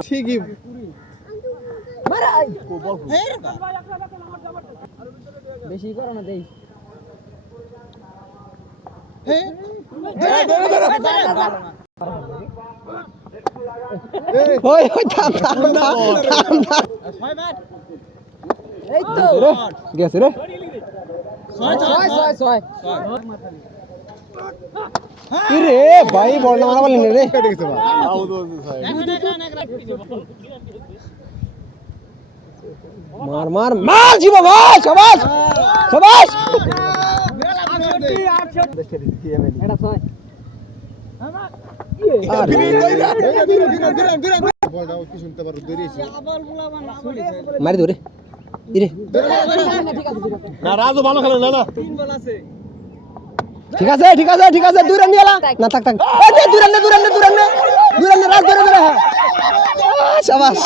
ঠিকই বেশি করো না দেই ওই ওই থাম থাম থাম থাম এই তো গেছে রে ছয় কি রে ভাই বল না মারা বলেন রে কেটে গেছে ভাই মার মার মার জীব ভাই শাবাশ শাবাশ এটা ছয় বলটা কি শুনতে পারো দৌড়িয়েছে মারি ধরে ইরে না রাজু ভালো খেলে না ঠিক আছে ঠিক আছে ঠিক আছে দুই রান নিয়ে এলা না থাক থাক এই দে দুই রান নে রাজ ধরে ধরে হ্যাঁ শাবাশ